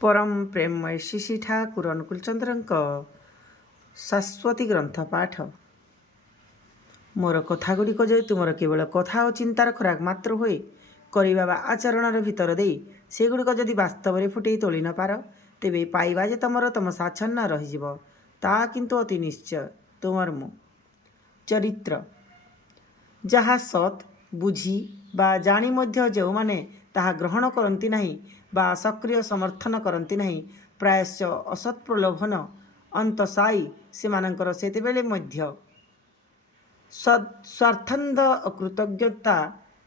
परम प्रेममय श्री ठाकुर अनुकूल चंद्र शाश्वती ग्रंथ पाठ। मोर कथागुड़िक जो तुमर केवल कथा और चिंतार खोराक मात्र हुए करवा आचरण भितर दे सेगुड़िक जदि वास्तव में फुटे तोली न पार तेबे पाइबा जे तुम साच्छन्न रही ता किंतु अति निश्चय तुमर मु चरित्र जहा सत बुझी बा जानी मध्य जो माने ताहा ग्रहण करती नहीं बा सक्रिय समर्थन करती नहीं प्रायश असत् प्रलोभन अंतसाई से मानकर सेतेबेले मध्य स्वार्थंध अकृतज्ञता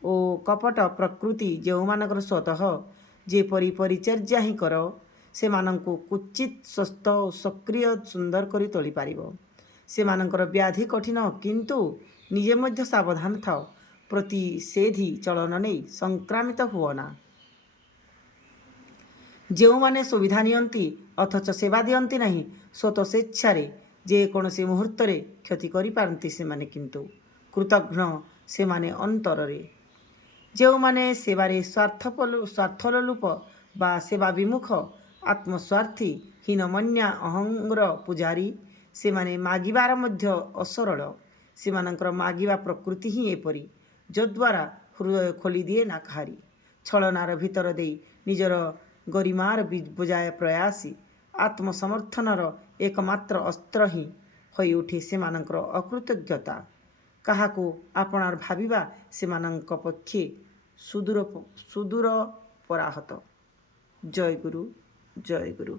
और कपट प्रकृति जो मानकर स्वतः जेपरी परिचर्या ही कर से मानंकु कुचित स्वस्थ और सक्रिय सुंदर करी तोली पारिबो। से मानकर व्याधि कठिन किंतु निजे मध्य सावधान थाओ प्रतिषेधी चलन नहीं संक्रामित हुओना। जो माने सुविधा नियंती अथच सेवा दियंती नहीं स्वतः स्वेच्छारे जेकोसी मुहूर्त क्षति करिपारती से माने किंतु कृतघ्न से माने अंतरे जो माने सेवारे स्वार्थलोलुप बा सेवा विमुख आत्मस्वार्थी हीनमन्या अहंग्र पुजारी से माने मागिबार मध्य असरल से मानकर मागिबा प्रकृति ही एपरी जद्वारा हृदय खोली दिए ना काहारी छलनार भितर दे निजर गरिमार बजाय प्रयासी आत्मसमर्थनर एकमात्र अस्त्र ही होई उठे से मानकर अकृतज्ञता काहाकू आपणार भाविबा से मानक पक्षे सुदूर पराहत। जय गुरु जय गुरु।